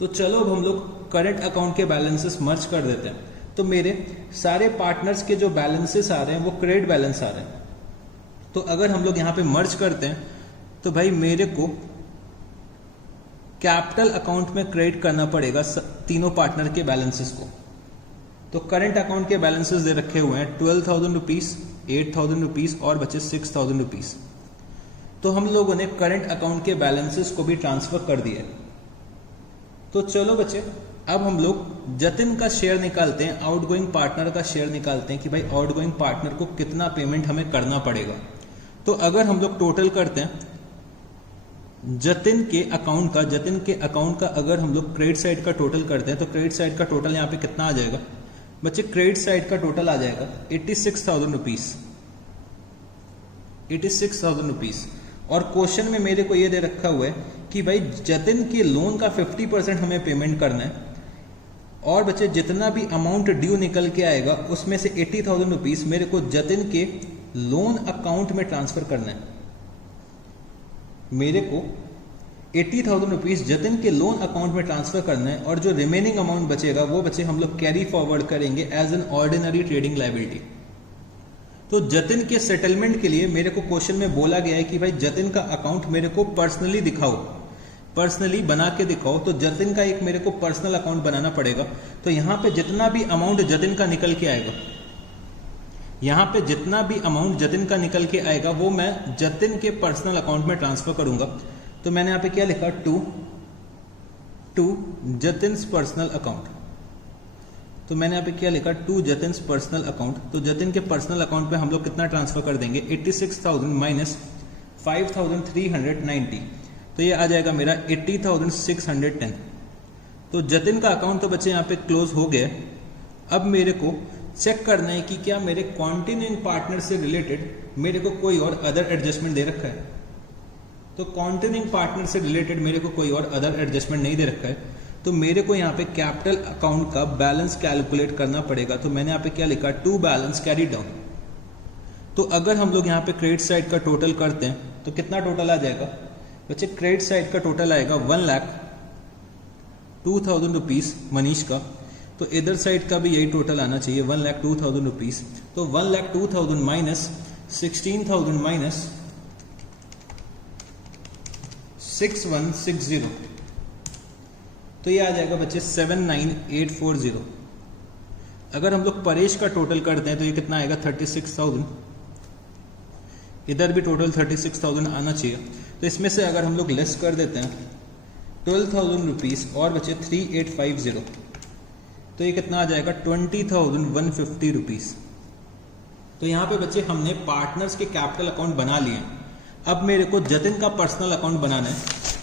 तो चलो अब हम लोग करंट अकाउंट के बैलेंसेस मर्ज कर देते हैं। तो मेरे सारे पार्टनर्स के जो बैलेंसेस आ रहे हैं वो क्रेडिट बैलेंस आ रहे हैं। तो अगर हम लोग यहाँ पे मर्ज करते हैं तो भाई मेरे को कैपिटल अकाउंट में क्रेडिट करना पड़ेगा तीनों पार्टनर के बैलेंसेस को। तो करंट अकाउंट के बैलेंसेस दे रखे हुए हैं 12,000 रुपीज, 8,000 रुपीज और बचे 6,000 रुपीज। तो हम लोगों ने करंट अकाउंट के बैलेंसेस को भी ट्रांसफर कर दिए। तो चलो बच्चे अब हम लोग जतिन का शेयर निकालते हैं, आउटगोइंग पार्टनर का शेयर निकालते हैं कि भाई आउटगोइंग पार्टनर को कितना पेमेंट हमें करना पड़ेगा। तो अगर हम लोग टोटल करते हैं जतिन के अकाउंट का अगर हम लोग क्रेडिट साइड का टोटल करते हैं तो क्रेडिट साइड का टोटल यहाँ पे कितना आ जाएगा बच्चे? क्रेडिट साइड का टोटल आ जाएगा 86,000 रुपीज, 86,000 रुपीज। और क्वेश्चन में मेरे को ये दे रखा हुआ है कि भाई जतिन के लोन का 50% हमें पेमेंट करना है और बच्चे जितना भी अमाउंट ड्यू निकल के आएगा उसमें से 80,000 रुपीज मेरे को जतिन के लोन अकाउंट में ट्रांसफर करना है। मेरे को 80,000 रुपीज जतिन के लोन अकाउंट में ट्रांसफर करना है और जो रिमेनिंग अमाउंट बचेगा वो बच्चे हम लोग कैरी फॉरवर्ड करेंगे as an ordinary trading liability. तो जतिन के सेटलमेंट के लिए मेरे को क्वेश्चन में बोला गया है कि भाई जतिन का अकाउंट मेरे को पर्सनली दिखाओ, पर्सनली बना के दिखाओ। तो जतिन का एक मेरे को पर्सनल अकाउंट बनाना पड़ेगा। तो यहां पे जितना भी अमाउंट जतिन का निकल के आएगा, यहां पे जितना भी अमाउंट जतिन का निकल के आएगा वो मैं जतिन के पर्सनल अकाउंट में ट्रांसफर करूंगा। तो मैंने यहां पे क्या लिखा, टू जतिन्स पर्सनल अकाउंट। तो मैंने यहाँ पे क्या लिखा, टू जतिन्स पर्सनल अकाउंट। तो जतिन के पर्सनल अकाउंट पे हम लोग कितना ट्रांसफर कर देंगे, 86,000 माइनस 5,390। तो ये आ जाएगा मेरा 80,610। तो जतिन का अकाउंट तो बच्चे यहाँ पे क्लोज हो गया। अब मेरे को चेक करना है कि क्या मेरे कॉन्टिन्यूइंग पार्टनर से रिलेटेड मेरे को कोई और अदर एडजस्टमेंट दे रखा है। तो कॉन्टिन्यूइंग पार्टनर से रिलेटेड मेरे को कोई और अदर एडजस्टमेंट नहीं दे रखा है। तो मेरे को यहाँ पे कैपिटल अकाउंट का बैलेंस कैलकुलेट करना पड़ेगा। तो मैंने यहाँ पे क्या लिखा, टू बैलेंस कैरी डाउन। तो अगर हम लोग यहाँ पे क्रेडिट साइड का टोटल करते हैं तो कितना टोटल आ जाएगा बच्चे? क्रेडिट साइड का टोटल आएगा 1,02,000 रुपीज मनीष का। तो इधर साइड का भी यही टोटल आना चाहिए, 1,02,000 रुपीज। तो 1,02,000 माइनस 16,000 माइनस 6160, तो ये आ जाएगा बच्चे 79,840। अगर हम लोग परेश का टोटल करते हैं तो ये कितना आएगा, 36,000। इधर भी टोटल 36,000 आना चाहिए। तो इसमें से अगर हम लोग लेस कर देते हैं 12,000 रुपीज और बचे 3850, तो ये कितना आ जाएगा, 20,150 रुपीज। तो यहाँ पे बच्चे हमने पार्टनर्स के कैपिटल अकाउंट बना लिए। अब मेरे को जतिन का पर्सनल अकाउंट बनाना है।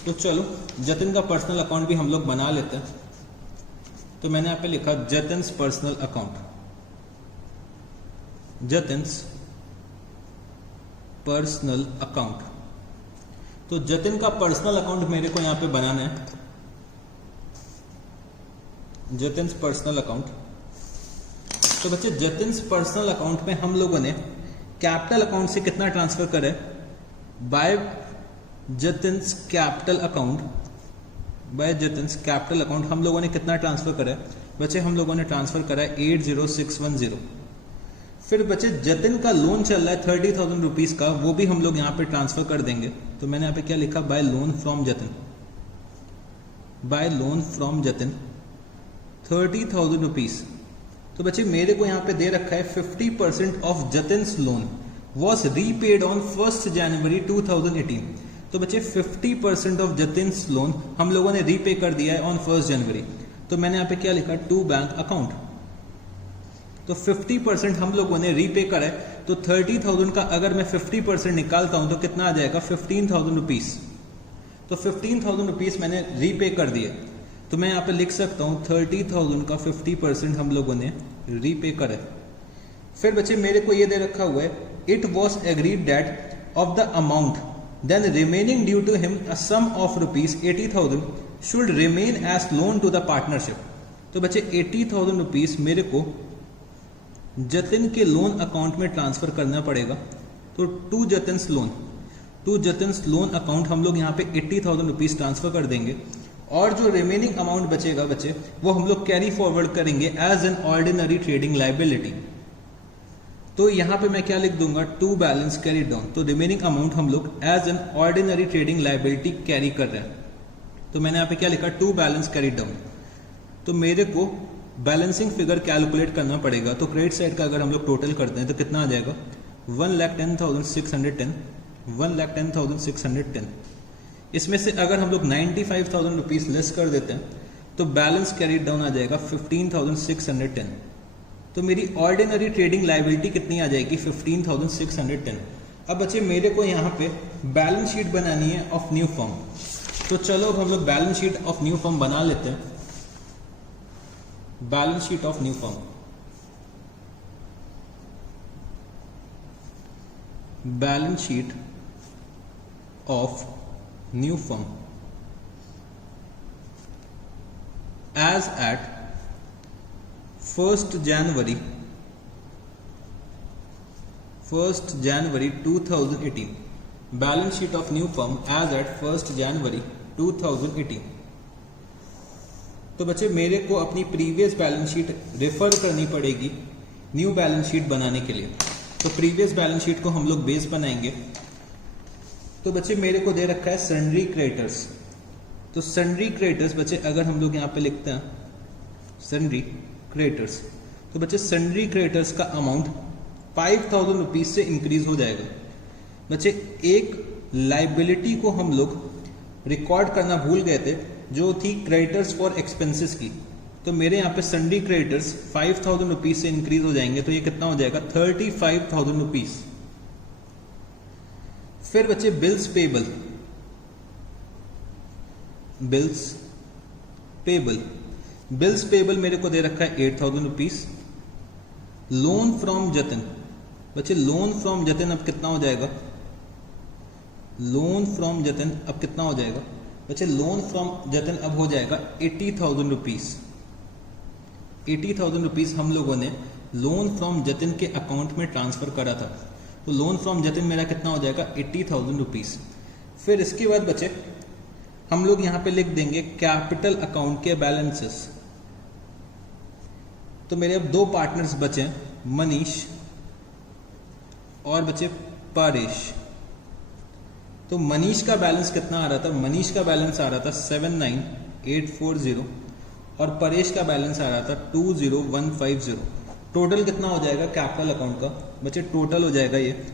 तो चलो जतिन का पर्सनल अकाउंट भी हम लोग बना लेते हैं। तो मैंने यहाँ पे लिखा Jatin's personal account, जतिन्स personal account. तो जतिन का पर्सनल अकाउंट मेरे को यहाँ पे बनाना है, जतिन्स पर्सनल अकाउंट। तो बच्चे जतिन्स पर्सनल अकाउंट में हम लोगों ने कैपिटल अकाउंट से कितना ट्रांसफर करे, by Jatin's capital account, by Jatin's capital account हम लोगों ने कितना ट्रांसफर करा है बच्चे? हम लोगों ने ट्रांसफर करा है 80,610। फिर बच्चे जतिन का लोन चल रहा है 30,000 रुपीज का, वो भी हम लोग यहाँ पे ट्रांसफर कर देंगे। तो मैंने यहाँ पे क्या लिखा, bye loan from Jatin, bye loan from Jatin 30,000 rupees. तो बच्चे मेरे को यहाँ पे दे रखा है 50% of Jatin's loan was repaid on 1 January 2018। तो बच्चे 50% ऑफ जतिन्स लोन हम लोगों ने रीपे कर दिया है ऑन 1 जनवरी। तो मैंने यहाँ पे क्या लिखा, टू बैंक अकाउंट। तो 50% हम लोगों ने रीपे करा है, तो 30,000 का अगर मैं 50% निकालता हूं तो कितना आ जाएगा 15,000 रुपीज। तो 15,000 रुपीज मैंने रीपे कर दिए, तो मैं यहाँ पे लिख सकता हूँ 30,000 का 50% हम लोगों ने रीपे करा है। फिर बच्चे मेरे को ये दे रखा हुआ है, it was agreed that of the amount then remaining due to him a sum of rupees 80,000 should remain as loan to the partnership. तो बच्चे 80,000 रुपीज मेरे को जतिन के लोन अकाउंट में ट्रांसफर करना पड़ेगा। तो टू जतिन्स लोन अकाउंट हम लोग यहाँ पे 80,000 रुपीज ट्रांसफर कर देंगे, और जो रिमेनिंग अमाउंट बचेगा बच्चे वो हम लोग कैरी फॉरवर्ड करेंगे as an ordinary trading liability. तो यहाँ पे मैं क्या लिख दूंगा, टू बैलेंस कैरी डाउन। तो रिमेनिंग अमाउंट हम लोग as an ordinary trading liability carry कर रहे हैं। तो मैंने यहाँ पे क्या लिखा, टू बैलेंस कैरी डाउन। तो मेरे को बैलेंसिंग फिगर कैलकुलेट करना पड़ेगा। तो क्रेडिट साइड का अगर हम लोग टोटल करते हैं तो कितना आ जाएगा 1,10,610, 1,10,610। इसमें से अगर हम लोग 95,000 रुपीज लेस कर देते हैं तो बैलेंस कैरी डाउन आ जाएगा 15,610। तो मेरी ऑर्डिनरी ट्रेडिंग लाइबिलिटी कितनी आ जाएगी 15,610। अब बच्चे मेरे को यहाँ पे बैलेंस शीट बनानी है ऑफ न्यू फर्म। तो चलो अब हम लोग balance sheet of new firm बना लेते हैं। Balance sheet of new firm, balance sheet of new firm as at 1st January 2018। Balance sheet of new firm as at 1st January 2018। तो बच्चे मेरे को अपनी प्रीवियस बैलेंस शीट रेफर करनी पड़ेगी न्यू बैलेंस शीट बनाने के लिए। तो प्रीवियस बैलेंस शीट को हम लोग बेस बनाएंगे। तो बच्चे मेरे को दे रखा है सन्ड्री क्रेडिटर्स। तो सन्ड्री क्रेडिटर्स बच्चे अगर हम लोग यहाँ पे लिखते हैं सन्ड्री क्रेडिटर्स, तो बच्चे सन्ड्री क्रेडिटर्स का अमाउंट 5,000 रुपीज से इंक्रीज हो जाएगा। बच्चे एक लाइबिलिटी को हम लोग रिकॉर्ड करना भूल गए थे जो थी क्रेडिटर्स फॉर एक्सपेंसेस की। तो मेरे यहाँ पे सन्ड्री क्रेडिटर्स 5,000 रुपीज से इंक्रीज हो जाएंगे, तो ये कितना हो जाएगा 35,000 रुपीज। फिर बच्चे बिल्स पेबल, बिल्स पेबल मेरे को दे रखा है 8,000 रुपीज। लोन फ्रॉम जतिन, बच्चे लोन फ्रॉम जतिन अब कितना हो जाएगा, लोन फ्रॉम जतिन अब कितना हो जाएगा बच्चे, लोन फ्रॉम जतिन अब हो जाएगा 80,000 रुपीज। 80,000 रुपीज हम लोगों ने लोन फ्रॉम जतिन के अकाउंट में ट्रांसफर करा था। तो लोन फ्रॉम जतिन मेरा कितना हो जाएगा 80,000 रुपीज। फिर इसके बाद बच्चे हम लोग यहां पे लिख देंगे कैपिटल अकाउंट के बैलेंसेस। तो मेरे अब दो पार्टनर्स बचे, मनीष और बचे परेश। तो मनीष का बैलेंस कितना आ रहा था, मनीष का बैलेंस आ रहा था 79,840 और परेश का बैलेंस आ रहा था 20,150। टोटल कितना हो जाएगा कैपिटल अकाउंट का बच्चे, टोटल हो जाएगा ये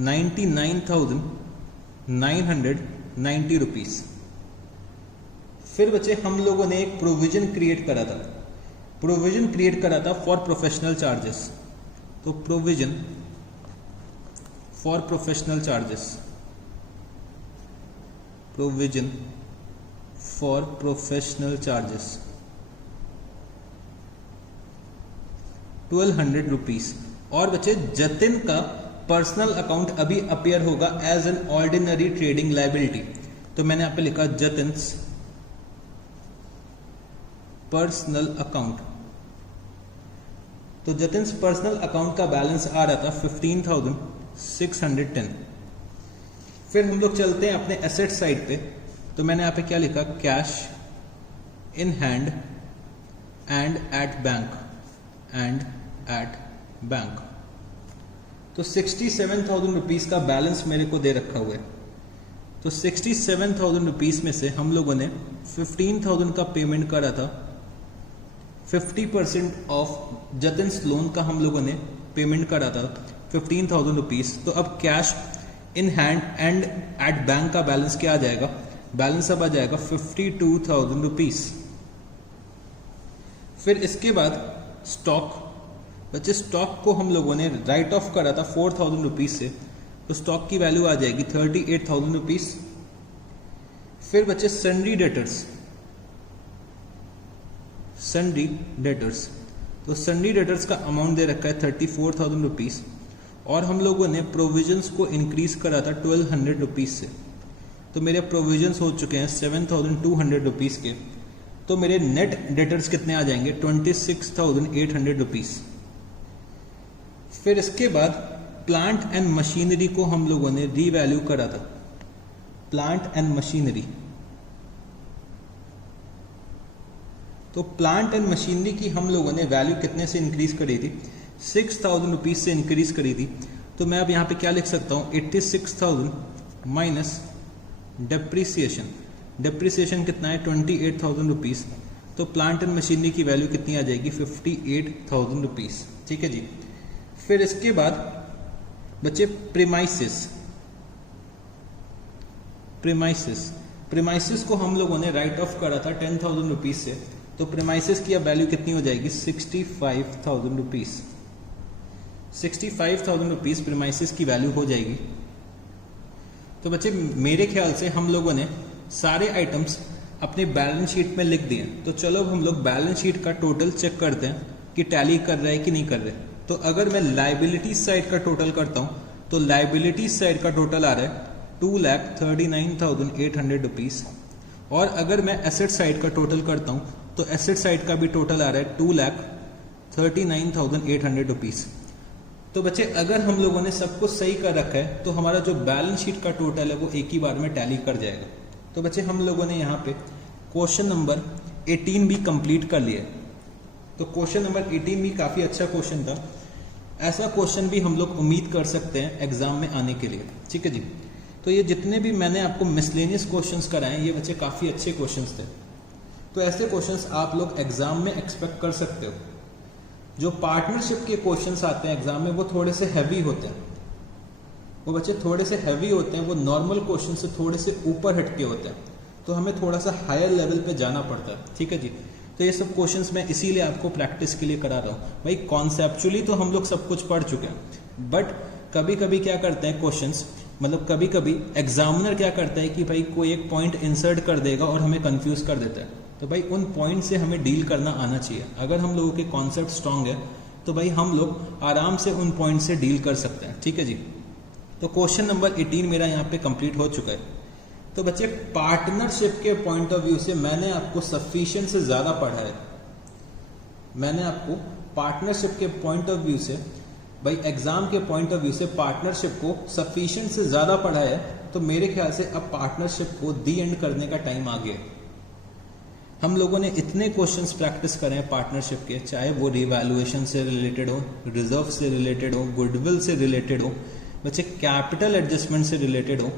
99,990 रुपीज। फिर बच्चे हम लोगों ने एक प्रोविजन क्रिएट करा था, प्रोविजन क्रिएट करा था फॉर प्रोफेशनल चार्जेस। तो provision for professional charges, provision for professional charges 1,200 rupees. और बच्चे जतिन का पर्सनल अकाउंट अभी अपियर होगा as an ordinary trading liability. तो मैंने यहां पे लिखा जतिन्स पर्सनल अकाउंट। तो जतिन्स पर्सनल अकाउंट का बैलेंस आ रहा था 15,610। फिर हम लोग चलते हैं अपने एसेट साइड पे। तो मैंने यहाँ पे क्या लिखा, cash in hand and at bank. तो 67,000 रुपीज का बैलेंस मेरे को दे रखा हुआ है। तो 67,000 रुपीज में से हम लोगों ने 15,000 का पेमेंट करा था। 50% ऑफ जतिन्स लोन का हम लोगों ने पेमेंट करा था 15,000 रुपीज। तो अब cash in hand and at bank का बैलेंस क्या आ जाएगा, बैलेंस अब आ जाएगा 52,000 रुपीज। फिर इसके बाद स्टॉक बच्चे स्टॉक को हम लोगों ने राइट ऑफ करा था 4,000 रुपीज से, तो स्टॉक की वैल्यू आ जाएगी 38,000 रुपीज। फिर बच्चे सन्ड्री डेटर्स, सन्ड्री डेटर्स, तो सन्ड्री डेटर्स का अमाउंट दे रखा है 34,000 रुपीज, और हम लोगों ने प्रोविजंस को इंक्रीज करा था 1,200 रुपीज से, तो मेरे प्रोविजंस हो चुके हैं 7,200 रुपीज के। तो मेरे नेट डेटर्स कितने आ जाएंगे 26,800 रुपीज। फिर इसके बाद प्लांट एंड मशीनरी को हम लोगों ने रीवैल्यू करा था, प्लांट एंड मशीनरी, तो प्लांट एंड मशीनरी की हम लोगों ने वैल्यू कितने से इंक्रीज करी थी 6,000 रुपीज से इंक्रीज करी थी। तो मैं अब यहां पे क्या लिख सकता हूं 86,000 माइनस डेप्रीसिएशन, डेप्रीसिएशन कितना है 28,000 रुपीज, तो प्लांट एंड मशीनरी की वैल्यू कितनी आ जाएगी 58,000 रुपीज। ठीक है जी। फिर इसके बाद बच्चे प्रीमाइसिस, प्रीमाइसिस, प्रीमाइसिस को हम लोगों ने राइट ऑफ करा था 10,000 रुपीज से, तो प्रीमाइसिस की अब वैल्यू कितनी हो जाएगी 65,000 रुपीज, 65,000 रुपीज प्रीमाइसिस की वैल्यू हो जाएगी। तो बच्चे मेरे ख्याल से हम लोगों ने सारे आइटम्स अपने बैलेंस शीट में लिख दिए, तो चलो अब हम लोग बैलेंस शीट का टोटल चेक करते हैं कि टैली कर रहा है कि नहीं कर रहा है। तो अगर मैं लाइबिलिटी साइड का टोटल करता हूं तो लाइबिलिटी साइड का टोटल आ रहा है 2,39,800 रुपीज, और अगर मैं एसेट साइड का टोटल करता हूं तो एसेट साइड का भी टोटल आ रहा है 2,39,800 रुपीज। तो बच्चे अगर हम लोगों ने सब कुछ सही कर रखा है तो हमारा जो बैलेंस शीट का टोटल है वो एक ही बार में टैली कर जाएगा। तो बच्चे हम लोगों ने यहाँ पे क्वेश्चन नंबर 18 भी कंप्लीट कर लिया। तो क्वेश्चन नंबर 18 भी काफी अच्छा क्वेश्चन था, ऐसा क्वेश्चन भी हम लोग उम्मीद कर सकते हैं एग्जाम में आने के लिए। ठीक है जी। तो ये जितने भी मैंने आपको मिसलेनियस क्वेश्चंस कराए ये बच्चे काफी अच्छे क्वेश्चंस थे, तो ऐसे क्वेश्चंस आप लोग एग्जाम में एक्सपेक्ट कर सकते हो। जो पार्टनरशिप के क्वेश्चंस आते हैं एग्जाम में वो थोड़े से हैवी होते हैं, वो बच्चे थोड़े से हैवी होते हैं, वो नॉर्मल क्वेश्चन से थोड़े से ऊपर हटके होते हैं, तो हमें थोड़ा सा हायर लेवल पे जाना पड़ता है। ठीक है जी। तो ये सब क्वेश्चंस मैं इसीलिए आपको प्रैक्टिस के लिए करा रहा हूँ भाई। कॉन्सेप्चुअली तो हम लोग सब कुछ पढ़ चुके हैं, बट कभी कभी क्या करते हैं क्वेश्चंस, मतलब कभी कभी एग्जामिनर क्या करता है कि भाई कोई एक पॉइंट इंसर्ट कर देगा और हमें कंफ्यूज कर देता है, तो भाई उन पॉइंट से हमें डील करना आना चाहिए। अगर हम लोगों के कॉन्सेप्ट स्ट्रांग है तो भाई हम लोग आराम से उन पॉइंट से डील कर सकते हैं। ठीक है जी। तो क्वेश्चन नंबर 18 मेरा यहाँ पे कंप्लीट हो चुका है। तो बच्चे पार्टनरशिप के पॉइंट ऑफ व्यू से मैंने आपको सफिशिएंट से ज्यादा पढ़ा है, मैंने आपको पार्टनरशिप के पॉइंट ऑफ व्यू से, भाई एग्जाम के पॉइंट ऑफ व्यू से पार्टनरशिप को सफिशिएंट से ज्यादा पढ़ा है। तो मेरे ख्याल से अब पार्टनरशिप को दी एंड करने का टाइम आ गया। हम लोगों ने इतने क्वेश्चंस प्रैक्टिस करे हैं पार्टनरशिप के, चाहे वो रिवैल्यूएशन से रिलेटेड हो, रिजर्व से रिलेटेड हो, गुडविल से रिलेटेड हो, बच्चे कैपिटल एडजस्टमेंट से रिलेटेड हो,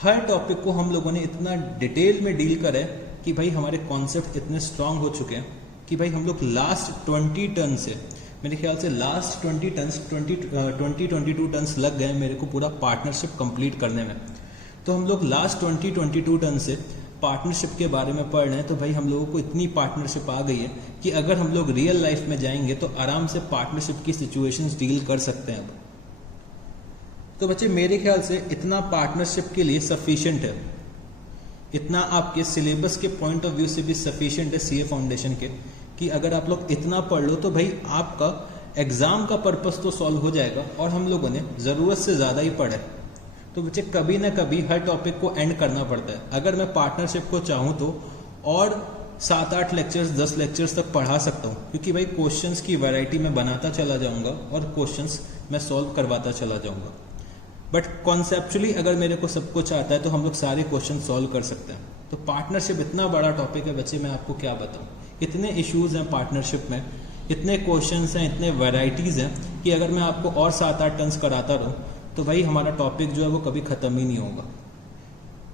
हर टॉपिक को हम लोगों ने इतना डिटेल में डील करा है कि भाई हमारे कॉन्सेप्ट इतने स्ट्रांग हो चुके हैं कि भाई हम लोग लास्ट 20 टन से, मेरे ख्याल से लास्ट 22 टन्स लग गए मेरे को पूरा पार्टनरशिप कंप्लीट करने में। तो हम लोग लास्ट 22 टन से पार्टनरशिप के बारे में पढ़ रहे हैं। तो भाई हम लोगों को इतनी पार्टनरशिप आ गई है कि अगर हम लोग रियल लाइफ में जाएंगे तो आराम से पार्टनरशिप की सिचुएशंस डील कर सकते हैं अब। तो बच्चे मेरे ख्याल से इतना पार्टनरशिप के लिए सफिशिएंट है, इतना आपके सिलेबस के पॉइंट ऑफ व्यू से भी सफिशिएंट है सीए फाउंडेशन के, कि अगर आप लोग इतना पढ़ लो तो भाई आपका एग्जाम का पर्पस तो सॉल्व हो जाएगा। और हम लोगों ने जरूरत से ज्यादा ही पढ़ा है। तो बच्चे कभी ना कभी हर टॉपिक को एंड करना पड़ता है। अगर मैं पार्टनरशिप को चाहूँ तो और 7-8 लेक्चर्स 10 लेक्चर्स तक पढ़ा सकता हूँ, क्योंकि भाई क्वेश्चंस की वैरायटी में बनाता चला जाऊंगा और क्वेश्चंस मैं सॉल्व करवाता चला जाऊंगा। बट कॉन्सेप्चुअली अगर मेरे को सब कुछ आता है तो हम लोग सारे क्वेश्चन सॉल्व कर सकते हैं। तो पार्टनरशिप इतना बड़ा टॉपिक है बच्चे, मैं आपको क्या बताऊं। इतने इश्यूज हैं पार्टनरशिप में, इतने क्वेश्चंस हैं, इतने वैरायटीज हैं कि अगर मैं आपको और 7-8 टन्स कराता रहूं तो भाई हमारा टॉपिक जो है वो कभी खत्म ही नहीं होगा।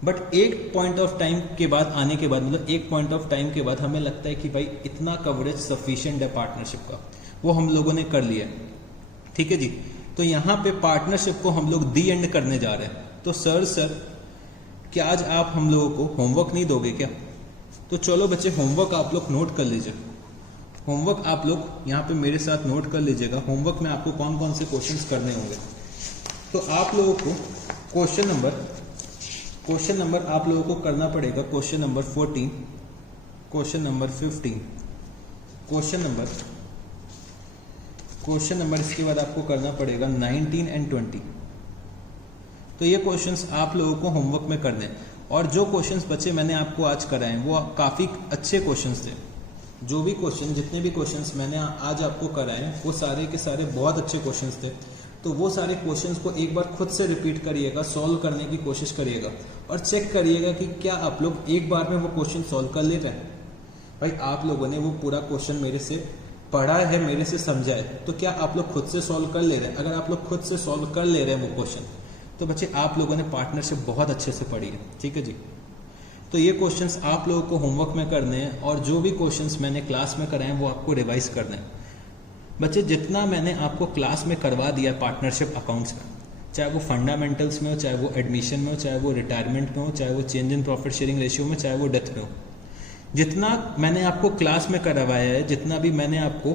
बट एक पॉइंट ऑफ टाइम के बाद आने के बाद, मतलब एक पॉइंट ऑफ टाइम के बाद हमें लगता है कि भाई इतना कवरेज सफिशिएंट है पार्टनरशिप का, वो हम लोगों ने कर लिया। ठीक है जी। तो यहाँ पे पार्टनरशिप को हम लोग दी एंड करने जा रहे हैं। तो सर क्या आज आप हम लोगों को होमवर्क नहीं दोगे क्या? तो चलो बच्चे होमवर्क आप लोग नोट कर लीजिए। होमवर्क आप लोग यहाँ पे मेरे साथ नोट कर लीजिएगा। होमवर्क में आपको कौन कौन से क्वेश्चंस करने होंगे। तो आप लोगों को क्वेश्चन नंबर आप लोगों को करना पड़ेगा question number 14, question number 15, question number इसके बाद आपको करना पड़ेगा 19 एंड 20। तो ये क्वेश्चंस आप लोगों को होमवर्क में करने हैं। और जो क्वेश्चंस बच्चे मैंने आपको आज कराए वो काफ़ी अच्छे क्वेश्चंस थे। जो भी क्वेश्चन, जितने भी क्वेश्चंस मैंने आज आपको कराए वो सारे के सारे बहुत अच्छे क्वेश्चंस थे। तो वो सारे क्वेश्चंस को एक बार खुद से रिपीट करिएगा, सॉल्व करने की कोशिश करिएगा और चेक करिएगा कि क्या आप लोग एक बार में वो क्वेश्चन सॉल्व कर ले रहे हैं। भाई आप लोगों ने वो पूरा क्वेश्चन मेरे से पढ़ा है, मेरे से समझा है, तो क्या आप लोग खुद से सॉल्व कर ले रहे हैं? अगर आप लोग खुद से सॉल्व कर ले रहे हैं वो क्वेश्चन, तो बच्चे आप लोगों ने पार्टनरशिप बहुत अच्छे से पढ़ी है। ठीक है जी। तो ये क्वेश्चंस आप लोगों को होमवर्क में करने हैं और जो भी क्वेश्चंस मैंने क्लास में कराए हैं वो आपको रिवाइज करने हैं। बच्चे जितना मैंने आपको क्लास में करवा दिया पार्टनरशिप अकाउंट्स में, चाहे वो फंडामेंटल्स में हो, चाहे वो एडमिशन में हो, चाहे वो रिटायरमेंट में हो, चाहे वो change in profit sharing ratio में, चाहे वो डेथ में हो, जितना मैंने आपको क्लास में करवाया है, जितना भी मैंने आपको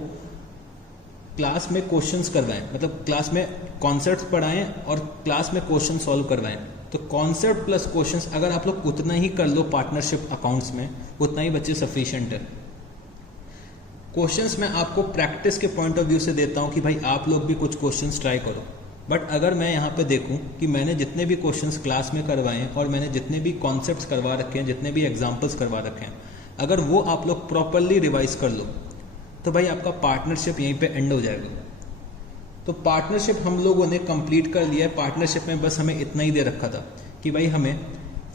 क्लास में क्वेश्चंस करवाए, मतलब क्लास में कॉन्सेप्ट्स पढ़ाएं और क्लास में क्वेश्चन सॉल्व करवाएं, तो कॉन्सेप्ट प्लस क्वेश्चंस अगर आप लोग उतना ही कर लो पार्टनरशिप अकाउंट्स में, उतना ही बच्चे सफिशिएंट है। क्वेश्चंस मैं आपको प्रैक्टिस के पॉइंट ऑफ व्यू से देता हूं कि भाई आप लोग भी कुछ क्वेश्चंस ट्राई करो। बट अगर मैं यहाँ पे देखूं कि मैंने जितने भी क्वेश्चंस क्लास में करवाए हैं और मैंने जितने भी कॉन्सेप्ट्स करवा रखे हैं, जितने भी एग्जाम्पल्स करवा रखे हैं, अगर वो आप लोग प्रॉपरली रिवाइज कर लो तो भाई आपका पार्टनरशिप यहीं पे एंड हो जाएगा। तो पार्टनरशिप हम लोगों ने कंप्लीट कर लिया है। पार्टनरशिप में बस हमें इतना ही दे रखा था कि भाई हमें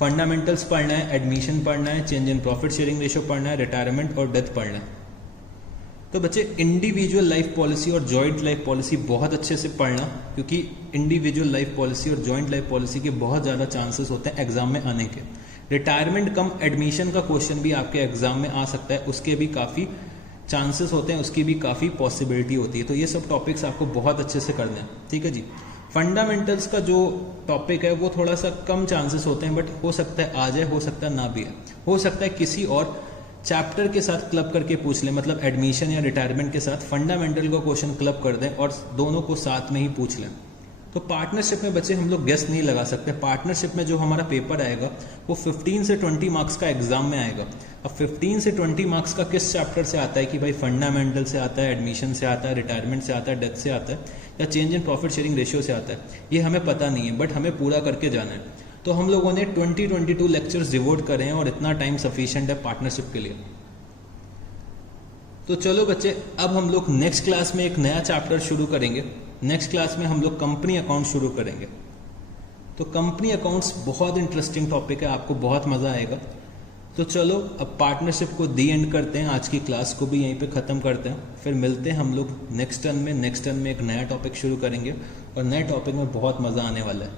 फंडामेंटल्स पढ़ना है, एडमिशन पढ़ना है, change in profit sharing ratio पढ़ना है, रिटायरमेंट और डेथ पढ़ना है। तो बच्चे इंडिविजुअल लाइफ पॉलिसी और जॉइंट लाइफ पॉलिसी बहुत अच्छे से पढ़ना, क्योंकि इंडिविजुअल लाइफ पॉलिसी और जॉइंट लाइफ पॉलिसी के बहुत ज़्यादा चांसेस होते हैं एग्जाम में आने के। रिटायरमेंट कम एडमिशन का क्वेश्चन भी आपके एग्जाम में आ सकता है, उसके भी काफ़ी चांसेस होते हैं, उसकी भी काफ़ी पॉसिबिलिटी होती है। तो ये सब टॉपिक्स आपको बहुत अच्छे से करने हैं। ठीक है जी। फंडामेंटल्स का जो टॉपिक है वो थोड़ा सा कम चांसेस होते हैं, बट हो सकता है आ जाए, हो सकता है ना भी है, हो सकता है किसी और चैप्टर के साथ क्लब करके पूछ लें, मतलब एडमिशन या रिटायरमेंट के साथ फंडामेंटल का क्वेश्चन क्लब कर दें और दोनों को साथ में ही पूछ लें। तो पार्टनरशिप में बच्चे हम लोग गेस नहीं लगा सकते। पार्टनरशिप में जो हमारा पेपर आएगा वो 15 से 20 मार्क्स का एग्जाम में आएगा। अब 15 से 20 मार्क्स का किस चैप्टर से आता है कि भाई फंडामेंटल से आता है, एडमिशन से आता है, रिटायरमेंट से आता है, डेथ से आता है या change in profit sharing ratio से आता है, ये हमें पता नहीं है, बट हमें पूरा करके जाना है। तो हम लोगों ने 22 लेक्चर्स डिवोट करे हैं और इतना टाइम सफिशिएंट है पार्टनरशिप के लिए। तो चलो बच्चे, अब हम लोग नेक्स्ट क्लास में एक नया चैप्टर शुरू करेंगे। नेक्स्ट क्लास में हम लोग कंपनी अकाउंट शुरू करेंगे। तो कंपनी अकाउंट्स बहुत इंटरेस्टिंग टॉपिक है, आपको बहुत मजा आएगा। तो चलो अब पार्टनरशिप को दी एंड करते हैं, आज की क्लास को भी यहीं पे ख़त्म करते हैं, फिर मिलते हैं हम लोग नेक्स्ट टर्म में। नेक्स्ट टर्म में एक नया टॉपिक शुरू करेंगे और नए टॉपिक में बहुत मज़ा आने वाला है।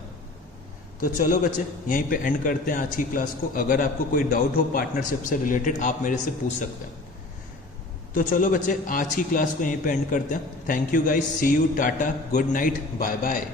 तो चलो बच्चे, यहीं पे एंड करते हैं आज की क्लास को। अगर आपको कोई डाउट हो पार्टनरशिप से रिलेटेड, आप मेरे से पूछ सकते हैं। तो चलो बच्चे, आज की क्लास को यहीं पे एंड करते हैं। Thank you guys, see you, tata, good night, bye bye.